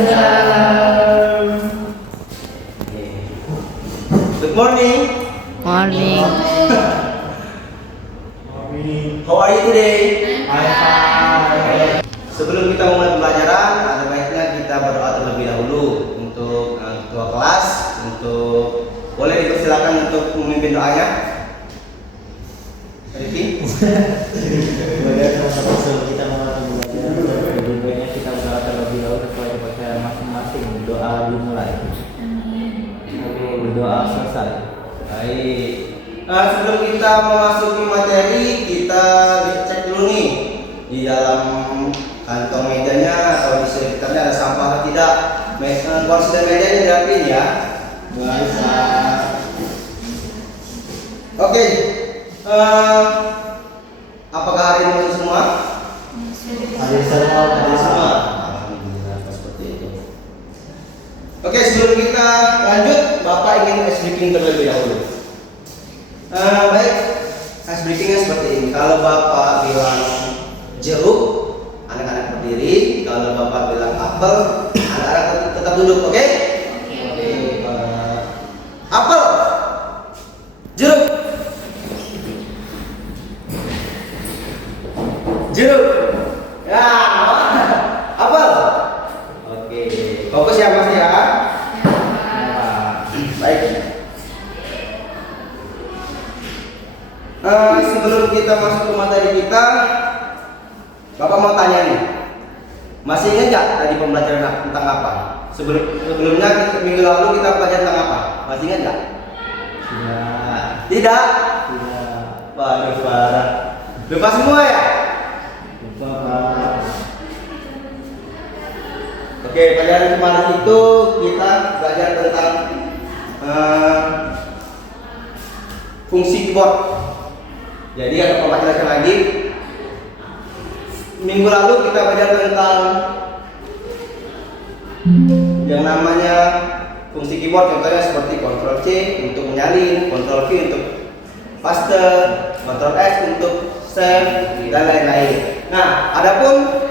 Good morning. Morning. How are you today? I'm fine. Sebelum kita mulai pembelajaran, ada baiknya kita berdoa terlebih dahulu untuk ketua kelas. Boleh dipersilakan untuk memimpin doanya. Riki. Sebelum kita mulai pembelajaran, lebih baiknya kita berdoa terlebih dahulu sesuai kepercayaan masing-masing. Doa dimulai. Berdoa selesai. Baik. Sebelum kita memasuki materi, kita cek dulu nih di dalam kantong mejanya atau di sekitarnya ada sampah atau tidak. Kursi dan mejanya dirapiin ya. Bisa. Oke. Apakah hari ini masuk semua? Hadir semua. Hadir semua. Alhamdulillah seperti itu. Oke, sebelum kita lanjut, Bapak ingin ice breaking terlebih dahulu. Baik, ice breakingnya seperti ini. Kalau Bapak bilang jeruk, anak-anak berdiri. Kalau Bapak bilang apel, anak-anak tetap duduk. Oke? Oke. Apel, jeruk, jeruk. Ya, apel. Oke, fokus ya Mas ya. Baik. Sebelum kita masuk ke materi kita, Bapak mau tanya nih, masih ingat nggak tadi pembelajaran tentang apa? Sebelumnya minggu lalu kita belajar tentang apa? Masih ingat nggak? Tidak. Waduh, parah. Lupa semua ya? Oke, pelajaran kemarin itu kita belajar tentang fungsi keyboard. Jadi ada Bapak jelaskan lagi. Minggu lalu kita belajar tentang yang namanya fungsi keyboard, contohnya seperti Ctrl C untuk menyalin, Ctrl V untuk paste, Ctrl S untuk save dan lain-lain. Nah, adapun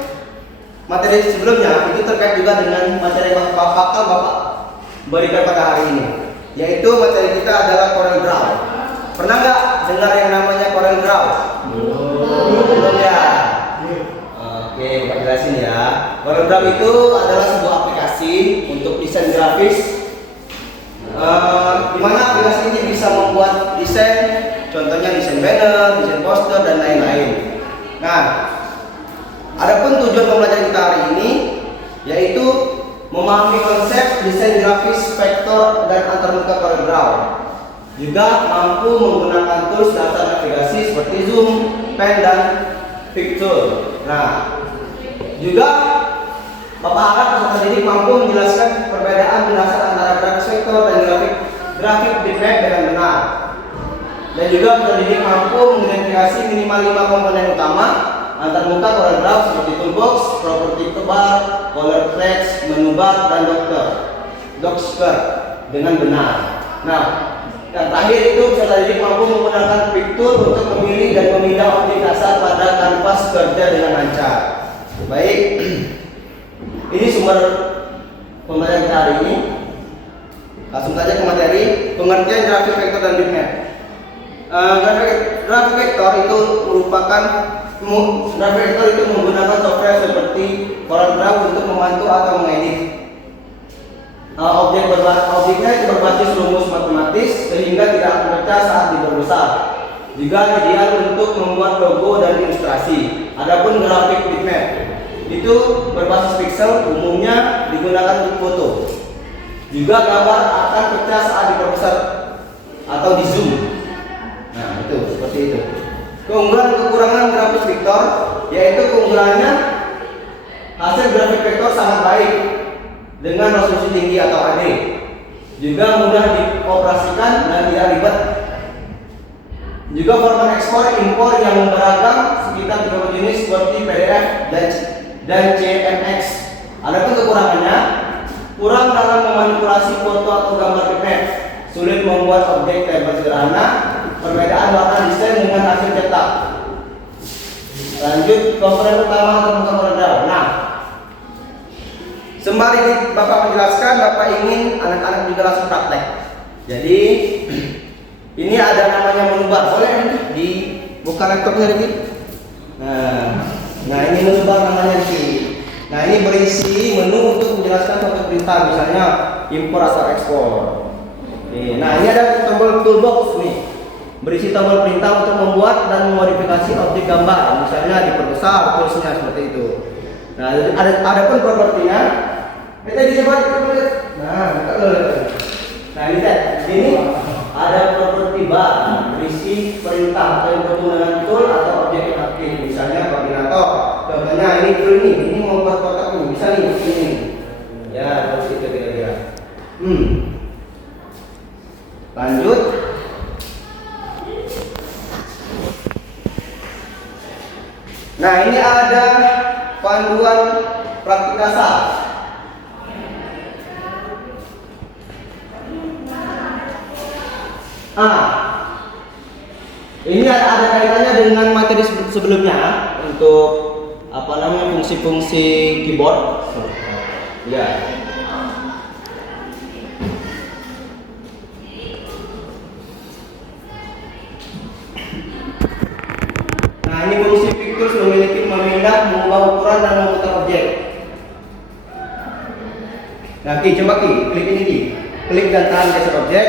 materi sebelumnya itu terkait juga dengan materi yang bakal Bapak berikan pada hari ini, yaitu materi kita adalah Corel Draw. Pernah nggak dengar yang namanya Corel Draw? Belum ya? Oke, Bapak jelasin ya. Corel Draw itu adalah sebuah aplikasi untuk desain grafis, di mana aplikasi ini bisa membuat desain, contohnya desain banner, desain poster dan lain-lain. Nah, adapun tujuan pembelajaran kita hari ini yaitu memahami konsep desain grafis, vektor dan antarmuka Corel Draw. Juga mampu menggunakan tools dasar navigasi seperti zoom, pen dan picture. Nah, juga Bapak harap peserta didik mampu menjelaskan perbedaan mendasar antara grafis vektor dan grafik bitmap dengan benar. Dan juga peserta didik mampu mengidentifikasi minimal 5 komponen utama antarmuka Corel Draw seperti toolbox, property bar, color flex, menu bar dan docker dengan benar. Nah, yang terakhir itu peserta didik mampu menggunakan fitur untuk memilih dan memindah objek dasar pada kanvas kerja dengan lancar. Baik, ini sumber pembelajaran hari ini. Langsung saja ke materi pengertian grafik vektor dan bitmap. Grafik vektor itu menggunakan software seperti Corel Draw untuk membantu atau mengedit. Objeknya itu berbasis rumus matematis sehingga tidak akan pecah saat diperbesar. Juga ideal untuk membuat logo dan ilustrasi. Adapun grafik bitmap itu berbasis pixel, umumnya digunakan untuk foto. Juga gambar akan pecah saat diperbesar atau di zoom. Nah, itu seperti itu. Keunggulan kekurangan grafis vektor yaitu keunggulannya hasil grafik vektor sangat baik dengan resolusi tinggi atau HD. Juga mudah dioperasikan dan tidak ribet. Juga format ekspor impor yang beragam sekitar 30 jenis seperti PDF dan CMX. Adapun kekurangannya, kurang dalam memanipulasi foto atau gambar bitmap, sulit membuat objek tebal sederhana, perbedaan warna desain dengan hasil cetak. Lanjut komponen utama atau Corel Draw. Nah, sembari Bapak menjelaskan, Bapak ingin anak-anak juga langsung praktek. Jadi ini ada namanya menu bar, boleh dibuka laptopnya Riki? Nah ini menu bar namanya Riki. Nah ini berisi menu untuk menjelaskan suatu perintah, misalnya impor atau ekspor. Oke, nah ini ada tombol toolbox nih, berisi tombol perintah untuk membuat dan memodifikasi objek gambar, misalnya diperbesar, toolsnya seperti itu. Nah ada pun propertinya. Kita dicoba lihat. Nah ini ada properti bar, berisi perintah atau yang berhubungan dengan tool atau objek yang aktif, misalnya koordinator. Contohnya ini tool ini mau buat kotak ini, bisa nih ini. Ya, seperti itu kira-kira. Lanjut. Nah ini ada panduan praktik dasar. Ini ada kaitannya dengan materi sebelumnya untuk apa namanya fungsi-fungsi keyboard. Ya. Nah ini fungsi pictures memiliki memindah, mengubah ukuran dan memutar objek. Nah coba klik ini klik dan tahan geser objek.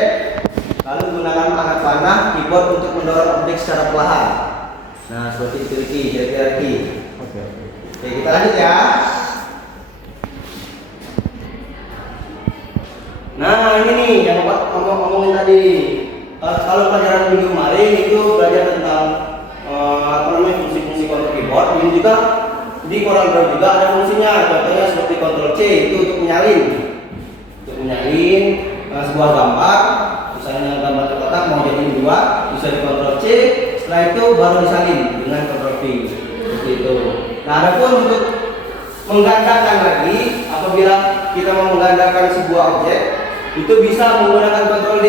Lalu gunakan anak panah keyboard untuk mendorong objek secara perlahan. Nah seperti itu kira-kira Oke, kita lanjut ya. Nah ini nih yang ngomongin tadi. Kalau pelajaran minggu kemarin itu belajar tentang apa namanya fungsi-fungsi kontrol keyboard. Ini juga di CorelDRAW juga ada fungsinya. Contohnya seperti Ctrl C itu untuk menyalin sebuah gambar. Misalnya gambar terkotak mau jadi dua, bisa di Ctrl C, setelah itu baru disalin dengan Ctrl V seperti itu. Nah adapun untuk menggandakan lagi, apabila kita mau menggandakan sebuah objek, itu bisa menggunakan Ctrl D.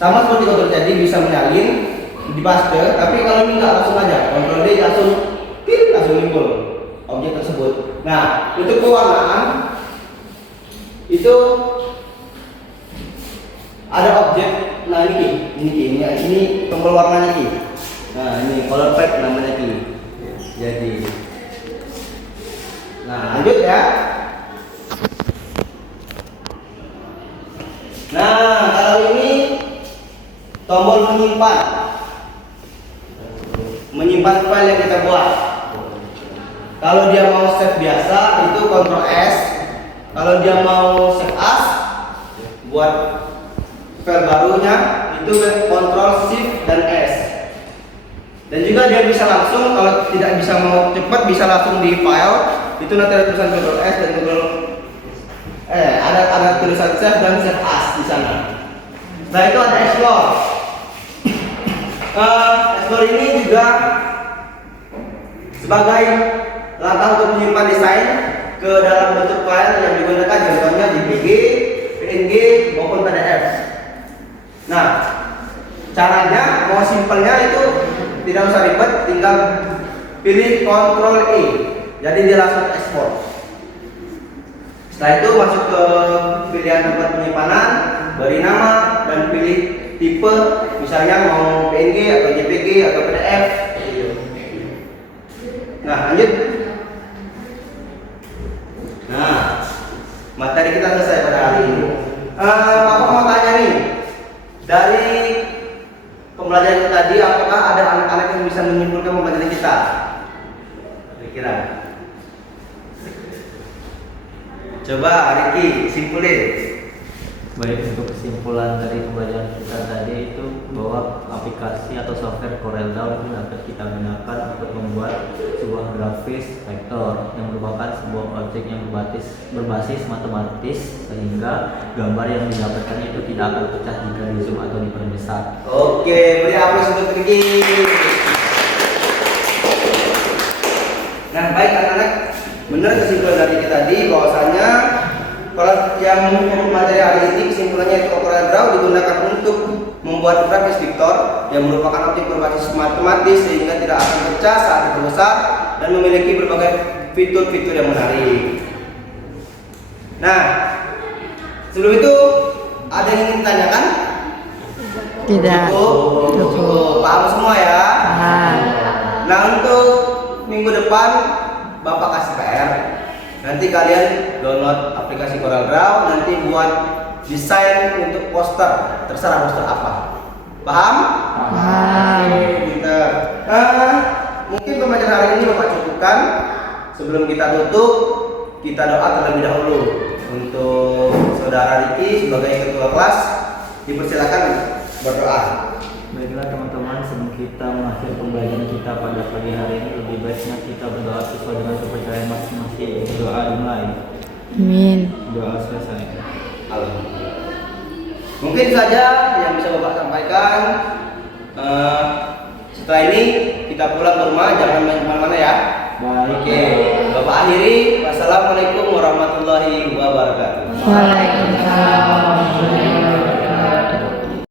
Sama seperti Ctrl C, bisa menyalin di paste, tapi kalau ini enggak langsung aja, Ctrl D langsung timbul objek tersebut. Nah untuk pewarnaan itu ada objek, nah ini tombol warnanya Nah ini color pack namanya Jadi, nah lanjut ya. Nah kalau ini tombol menyimpan file yang kita buat. Kalau dia mau save biasa itu Ctrl S. Kalau dia mau save as buat file barunya itu Ctrl Shift dan S. Dan juga dia bisa langsung, kalau tidak bisa mau cepat bisa langsung di file itu nanti ada tulisan Ctrl S dan ada tulisan save dan save as di sana. Nah itu ada explore. Explore ini juga sebagai langkah untuk menyimpan desain ke dalam bentuk file yang digunakan, contohnya JPG, PNG maupun PDF. Nah, caranya mau simpelnya itu tidak usah ribet, tinggal pilih Ctrl E. Jadi dia langsung ekspor. Setelah itu masuk ke pilihan tempat penyimpanan, beri nama dan pilih tipe, misalnya mau PNG atau JPG atau PDF. Nah, lanjut. Nah, materi kita selesai pada hari ini. Bapak mau tanya nih, dari pembelajaran tadi apakah ada anak-anak yang bisa menyimpulkan pembelajaran kita? Kira-kira. Coba Riki simpulin. Baik, untuk kesimpulan dari pembelajaran kita tadi itu bahwa aplikasi atau software CorelDRAW itu dapat kita gunakan untuk membuat sebuah grafis vektor yang merupakan sebuah objek yang berbasis matematis, sehingga gambar yang didapatkan itu tidak akan pecah jika di zoom atau diperbesar. Oke, beri aplaus untuk Riki. Nah baik anak-anak, benar kesimpulan dari kita tadi bahwasanya kalau yang materi hari ini kesimpulannya itu CorelDRAW digunakan untuk membuat grafis vektor yang merupakan objek berbasis matematis sehingga tidak akan pecah saat diperbesar dan memiliki berbagai fitur-fitur yang menarik. Nah, sebelum itu ada yang ingin ditanyakan? Tidak. Cukup. Paham semua ya? Paham. Nah, untuk minggu depan Bapak kasih PR. Nanti kalian download aplikasi CorelDRAW, nanti buat desain untuk poster, terserah poster apa. Paham? Paham. Pinter. Mungkin pembelajaran hari ini Bapak cukupkan. Sebelum kita tutup, kita doa terlebih dahulu untuk saudara Riki sebagai ketua kelas. Dipersilakan berdoa. Baiklah teman-teman, sebelum kita mengakhiri pembelajaran kita pada pagi hari ini, lebih baiknya kita berdoa sesuai dengan kepercayaan masing-masing. Doa dimulai. Amin. Doa selesai. Alhamdulillah. Mungkin saja yang bisa Bapak sampaikan. Setelah ini kita pulang ke rumah, jangan main kemana-mana ya. Baik. Oke, Bapak akhiri. Wassalamualaikum warahmatullahi wabarakatuh. Waalaikumsalam.